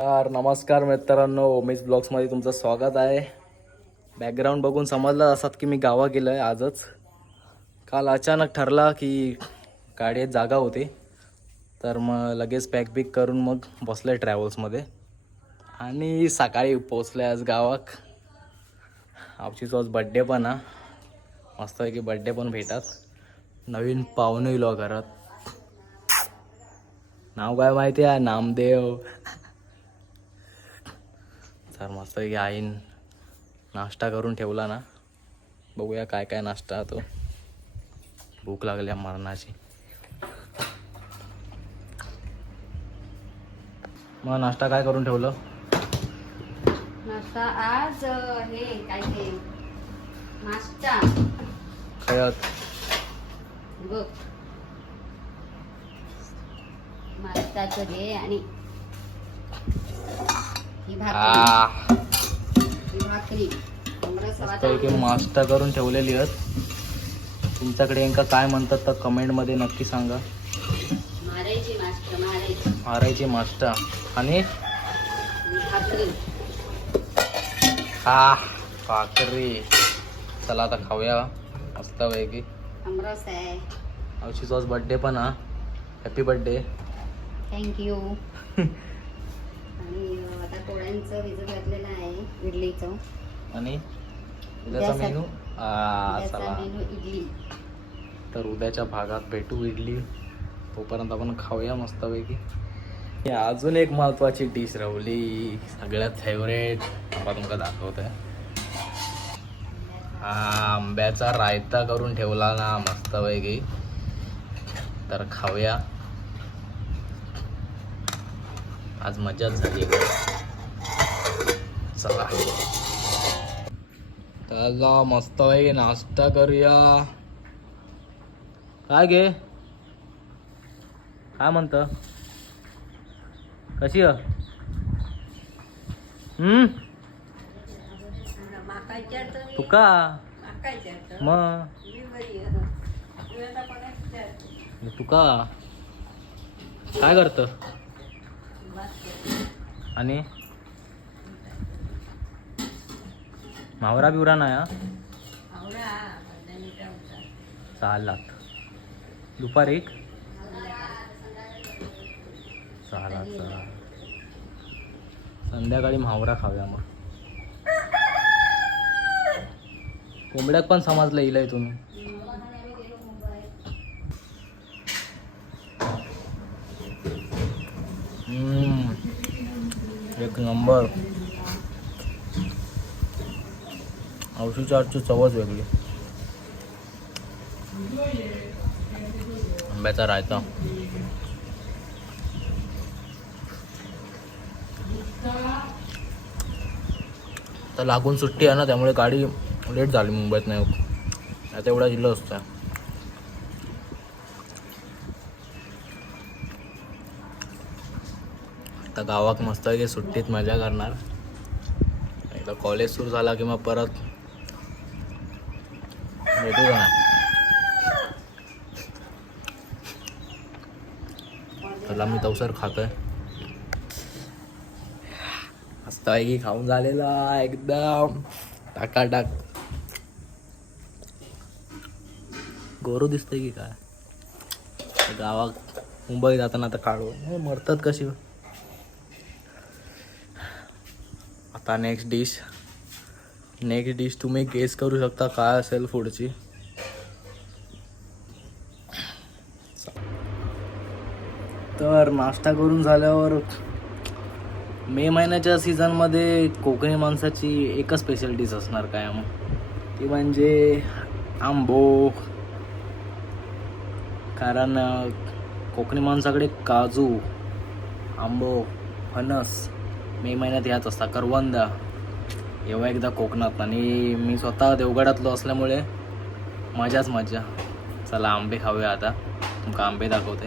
तर नमस्कार मित्रांनो. ओमेश ब्लॉग्समध्ये तुमचं स्वागत आहे. बॅकग्राऊंड बघून समजलं असतात की मी गावा गेलो आहे आजच. काल अचानक ठरला की गाडीत जागा होती. तर मग लगेच पॅक बिक करून मग बसलं आहे ट्रॅव्हल्समध्ये आणि सकाळी पोचलं आहे आज गावाक आमची आज बड्डे पण हा. मस्तपैकी बड्डे पण भेटात. नवीन पाहुणे इलो घरात. नाव काय माहिती आहे? नामदेव. तर मस्त की आईन नाश्ता करून ठेवला ना. बघूया काय काय नाश्ता तो. भूक लागल्या मरणाची. मग नाश्ता काय करून ठेवलं? नाश्ता आज हे काय ते? नाश्ता. खयत बघ. नाश्ताचं आणि ही भाकरी. ही मस्तपैकी नाश्ता करून ठेवलेली आहेत. तुमच्याकडे यांका काय म्हणतात तर कमेंटमध्ये नक्की सांगा. मारायची नाश्ता मारायची. मारायची नाश्ता आणि? ही भाकरी. चला आता खाऊया. मस्तपैकी आमरस आहे. आमची आज बड्डे पण हा. हॅपी बड्डे थँक्यू आणि पोळ्यांचं भिजत घातलेलं आहे इडलीचं. आणि उद्याचा मेनू? आ, त्याचा चला. मेनू इडली. तर उद्याच्या भागात भेटू इडली. तोपर्यंत आपण खाऊया मस्तपैकी. ही अजून एक महत्वाची डिश रावली सगळ्यात फेवरेट आपण तुमका दाखवतोय. हा आंब्याचा रायता करून ठेवला ना मस्तपैकी. तर खाऊया. आज मजाच झाली. चला. चला मस्त आहे नाश्ता करूया. काय गे? काय म्हणत? कशी आहे? हम्म? तुका मग तुका काय करत? आणि? मावरा बिवरा नाही हा चालात दुपारी एक? चाला चला संध्याकाळी म्हावरा खाऊया मग. कोंबड्याक पण समजलं इलय तुम्ही. एक नंबर. औषधी चारची चवच वेगळी. आंब्याचा रायता. तर लागून सुट्टी आहे ना त्यामुळे गाडी लेट झाली मुंबईत नाही आता एवढा जिल्हा असतो आता गावात मस्त की सुट्टीत मजा करणार. एकदा कॉलेज सुरू झाला की मग परत भेटू मी तवसर खातोय. मस्त की खाऊन झालेला एकदम. टाकाटाक. गोरू दिसतंय की काय? गावात मुंबई जाताना आता काढू. हे मरतात कशी? आता नेक्स्ट डिश नेक्स्ट डिश तुम्ही गेस करू शकता काय असेल पुढची. तर नाश्ता करून झाल्यावर मे महिन्याच्या सीझनमध्ये कोकणी माणसाची एकच स्पेशल डिश असणार काय मग ती म्हणजे आंबो. कारण कोकणी माणसाकडे काजू आंबो फणस मे महिन्यात ह्याच असतात. करवंदा. एव्हा एकदा कोकणात आणि मी स्वतः देवगडातलो असल्यामुळे मजाच मजा. चला आंबे खाऊया आता. तुमका आंबे दाखवते.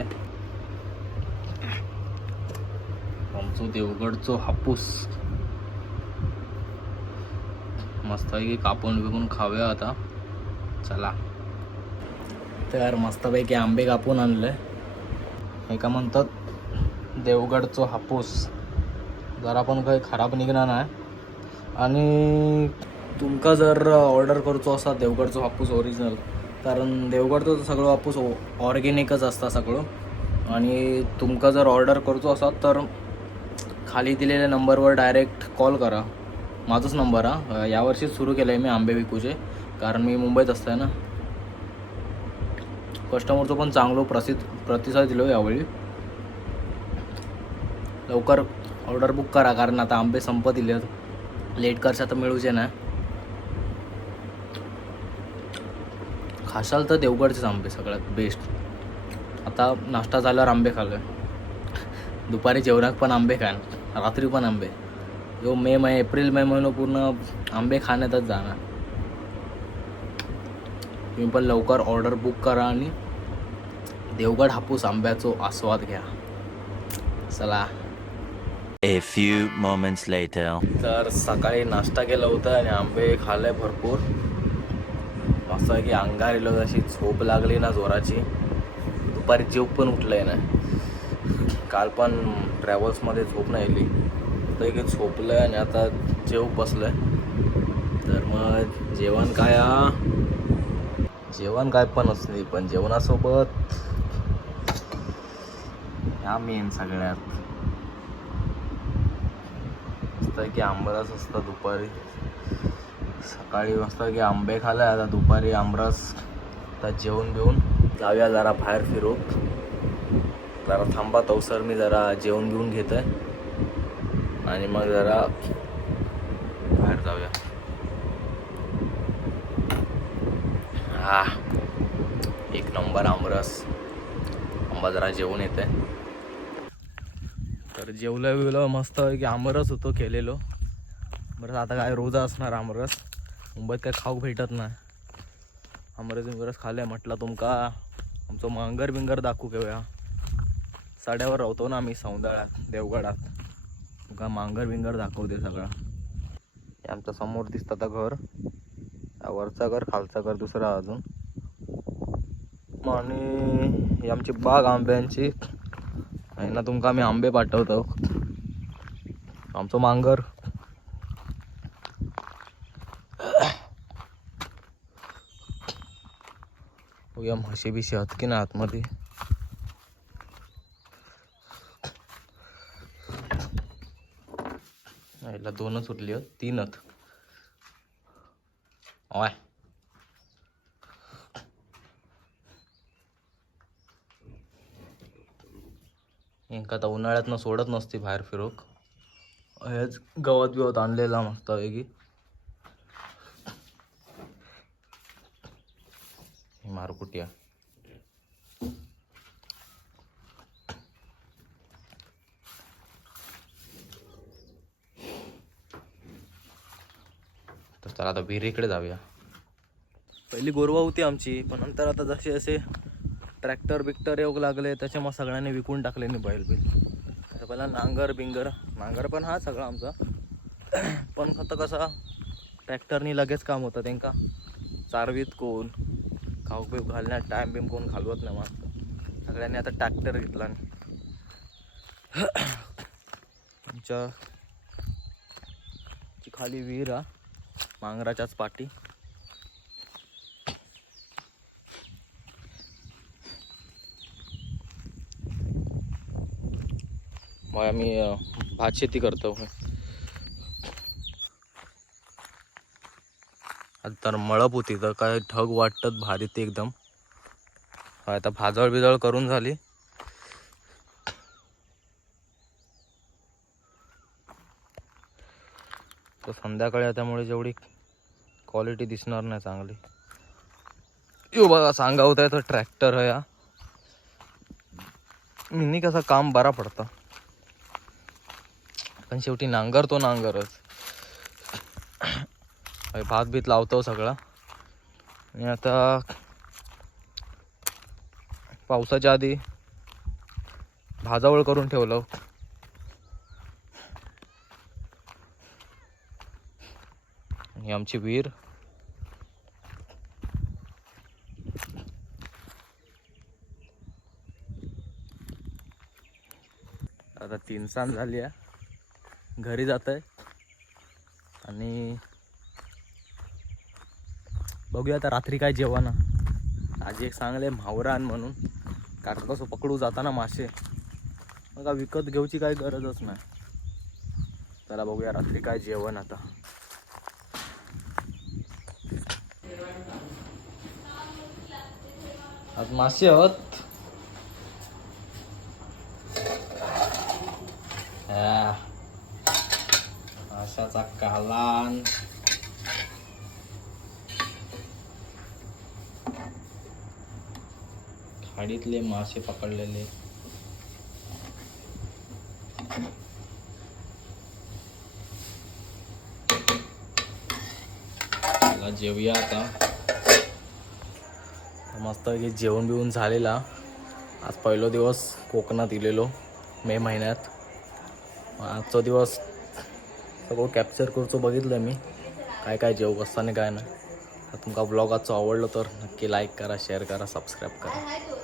आमचो देवगडचो हापूस. मस्तपैकी कापून विकून खाऊया आता. चला. तर मस्तपैकी आंबे कापून आणले. हे का म्हणतात देवगडचो हापूस. जरा पण काही खराब निघणार नाही. आणि तुमका जर ऑर्डर करचो असा देवगडचो हापूस ओरिजिनल कारण देवगडचो तर सगळं हापूस ऑर्गेनिकच असता सगळं. आणि तुमका जर ऑर्डर करचो असा तर खाली दिलेल्या नंबरवर डायरेक्ट कॉल करा. माझाच नंबर हा. यावर्षीच सुरू केलं आहे मी आंबे विकूचे कारण मी मुंबईत असताय ना. कस्टमरचं पण चांगलं प्रसिद्ध प्रतिसाद दिलो यावेळी. लवकर ऑर्डर बुक करा कारण आता आंबे संपत दिले लेट करशा तर मिळूचे ना खासाल तर देवगडचेच आंबे सगळ्यात बेस्ट आता नाश्ता झाल्यावर आंबे खाल्ले दुपारी जेवणात पण आंबे खाण रात्री पण आंबे. जो मे मे एप्रिल मे महिनो पूर्ण आंबे खाण्यातच जाणार. तुम्ही पण लवकर ऑर्डर बुक करा आणि देवगड हापूस आंब्याचो आस्वाद घ्या. चला. A few moments later. तर सकाळी नाश्ता केला होता आणि आंबे खाल्ले भरपूर. असं की अंगार येलो अशी झोप लागली ना जोराची. दुपारी जेव पण उठलंय ना. काल पण ट्रॅव्हल्समध्ये झोप नाही आली. तर एक झोपलं आणि आता जेव बसलंय. तर मग जेवण काय जेवण काय पण असते पण जेवणासोबत. ह्या मेन सगळ्यात. मस्त की आंबरस असतं दुपारी. सकाळी मस्त की आंबे खाल्ले आता दुपारी आमरस. आता जेवण घेऊन जाऊया जरा बाहेर फिरू. जरा थांबा तवसर मी जरा जेवण घेऊन घेत आहे आणि मग जरा बाहेर जाऊया. हा एक नंबर आमरस. आंबा जरा जेवून येत आहे तर जेवलं बिवलं मस्त की आमरस होतो केलेलो. बरं आता काय रोज असणार आमरस? मुंबईत काय खाऊ भेटत नाही. आमरस बिमरस खाल्ले म्हटलं तुमका. आमचं मांगर बिंगर दाखवू घेऊया. साड्यावर राहतो ना आम्ही सौंदळ्यात देवगडात. तुमका मांगर बिंगर दाखवते सगळं. आमच्यासमोर दिसतं आता घर. वरचा घर खालचा घर दुसरा अजून. आणि आमची बाग आंब्यांची. त्यांना तुमका आम्ही आंबे पाठवतो. आमचं मांगर. या म्हशी बिशी आहात की ना आतमध्ये? याला दोनच उरली तीनच ऑय एक आता उन्हाळ्यातनं सोडत नसते बाहेर फिरोक हेच गवत बिवत आणलेला मस्त पैकी. मारकुटिया. तर चला आता विहिरीकडे जाऊया. पहिली गोरवा होती आमची पण नंतर आता जसे असे ट्रॅक्टर बिक्टर येऊ लागले त्याच्यामुळे सगळ्यांनी विकून टाकले नाही बैल बिल. आता पहिला नांगर बिंगर. नांगर पण हा सगळा आमचा. पण फक्त कसा ट्रॅक्टरनी लगेच काम होतं त्यांका. चारवीत कोण खाऊ बिव घालण्यात टाईम बिम कोण घालवत नाही मस्त सगळ्यांनी आता ट्रॅक्टर घेतला आमच्या ची खाली विहीर हा मांगराच्याच पाठी. मग आम्ही भात शेती करतो. तर मळप होती तर काय ढग वाटत भारी ते एकदम. आता भाजळ बिजळ करून झाली. तर संध्याकाळी त्यामुळे जेवढी क्वालिटी दिसणार नाही चांगली. यो बघा सांगा होता तर ट्रॅक्टर आहे मिनी कसं काम बरा पडतं. पण शेवटी नांगर तो नांगरच. भात बीत लावतो सगळा. आणि आता पावसाच्या आधी भाजावळ करून ठेवलं. ही आमची विहीर. आता तीन सांज झाली आहे. घरी जात आहे. आणि बघूया आता रात्री काय जेवण आजी एक चांगले म्हावरान म्हणून. कारण कसं पकडू जाताना मासे. मग विकत घेऊची काही गरजच नाही. चला बघूया रात्री काय जेवण आता. आज मासे आहोत yeah. माशाचा खाडीतले मासे पकडलेले. जेवूया आता. मस्त की जेवण बिवून झालेला. आज पहिलो दिवस कोकणात गेलेलो मे महिन्यात. आजचा दिवस सगळं कॅप्चर करतो बघितलं मी. काय काय जेव बसताना काय नाही. तुमका ब्लॉग आजचा आवडलं तर नक्की लाईक करा शेअर करा सबस्क्राईब करा.